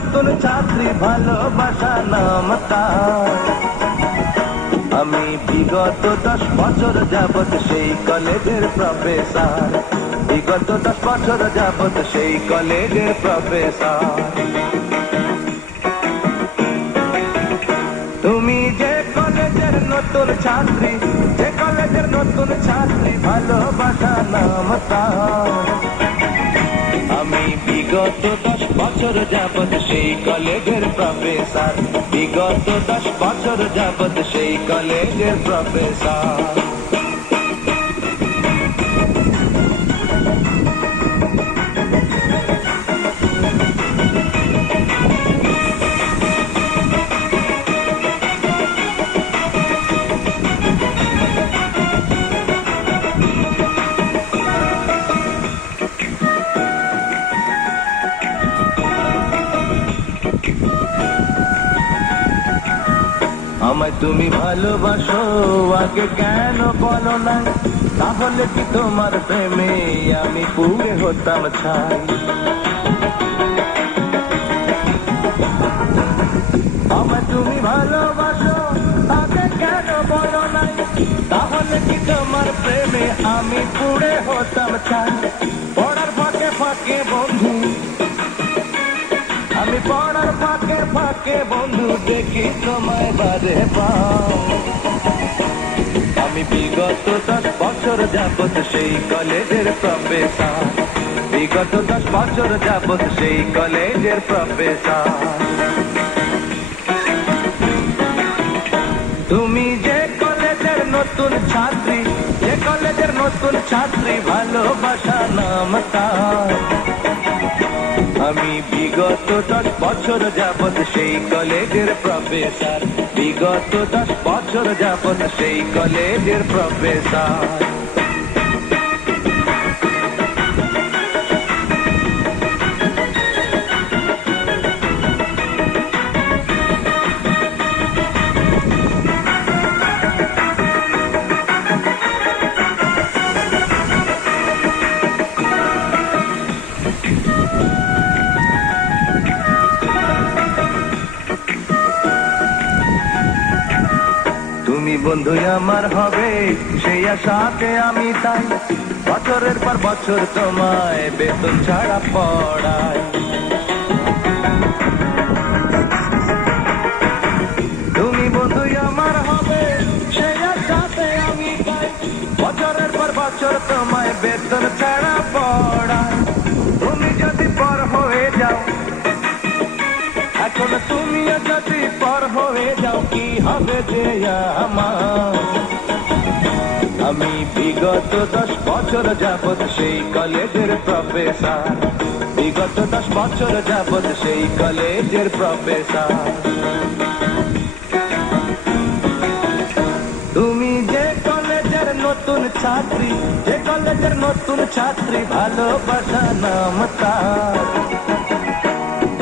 নতুন ছাত্রী ভালোবাসা নাম তার। আমি বিগত 10 বছর যাবত সেই কলেজের প্রফেসর, বিগত 10 বছর যাবত সেই কলেজের প্রফেসর। তুমি যে কলেজের নতুন ছাত্রী, যে কলেজের নতুন ছাত্রী ভালোবাসা নাম তার। আমি বিগত 10 বছর যাবত সেই কলেজের প্রফেসর, বিগত 10 বছর যাবত সেই কলেজের প্রফেসর। আমায় তুমি ভালোবাসো আগে কেন বলো না, তাহলে কি তোমার প্রেমে আমি পুড়ে হতাম ছাই। আমায় তুমি ভালোবাসো আগে কেন বলো না, তাহলে কি তোমার প্রেমে আমি পুড়ে হতাম ছাই। পড়ার ফাঁকে ফাঁকে বন্ধু, আমি পড়ার ফাঁকে ফাঁকে বন্ধু দেখি তোমায় বাজে পাও। আমি বিগত 10 বছর যাবত সেই কলেজের প্রফেসর, বিগত 10 বছর যাবত সেই কলেজের প্রফেসর। তুমি যে কলেজের নতুন ছাত্রী, যে কলেজের নতুন ছাত্রী ভালোবাসা নাম তার। আমি বিগত 10 বছর যাবত সেই কলেজের প্রফেসর, বিগত 10 বছর যাবত সেই কলেজের প্রফেসর। তুমি বন্ধু আমার হবে সেই আশাতে আমি তাই বছরের পর বছর তোমায় বেতন ছাড়া পড়াই। তুমি বন্ধু আমার হবে সেই আশাতে আমি তাই বছরের পর বছর তোমায় বেতন ছাড়া পড়াই। তুমি যদি পর হয়ে যাও, এখন তুমিও যদি পর হয়ে যাও কি হবে যে আমার। আমি বিগত 10 বছর যাবত সেই কলেজের প্রফেসর, বিগত 10 বছর যাবত সেই কলেজের প্রফেসর। তুমি যে কলেজের নতুন ছাত্রী, যে কলেজের নতুন ছাত্রী ভালোবাসা নাম তার।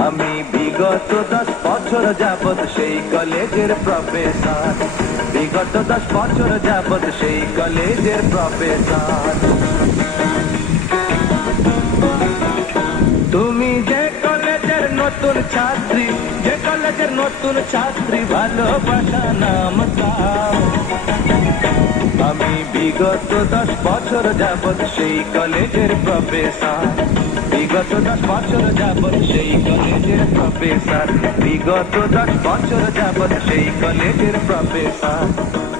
আমি বিগত 10 বছর যাবত সেই কলেজের প্রফেসর, বিগত 10 বছর যাবত সেই কলেজের প্রফেসর। তুমি যে কলেজের নতুন ছাত্রী, যে কলেজের নতুন ছাত্রী ভালোবাসা নাম তার। আমি বিগত 10 বছর যাবত সেই কলেজের প্রফেসর, বিগত 10 বছর যাবত সেই কলেজের প্রফেসর, বিগত 10 বছর যাবত সেই কলেজের প্রফেসর,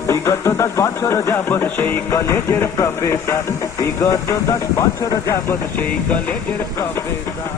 বিগত 10 বছর যাবত সেই কলেজের প্রফেসর, বিগত 10 বছর যাবত সেই কলেজের প্রফেসর।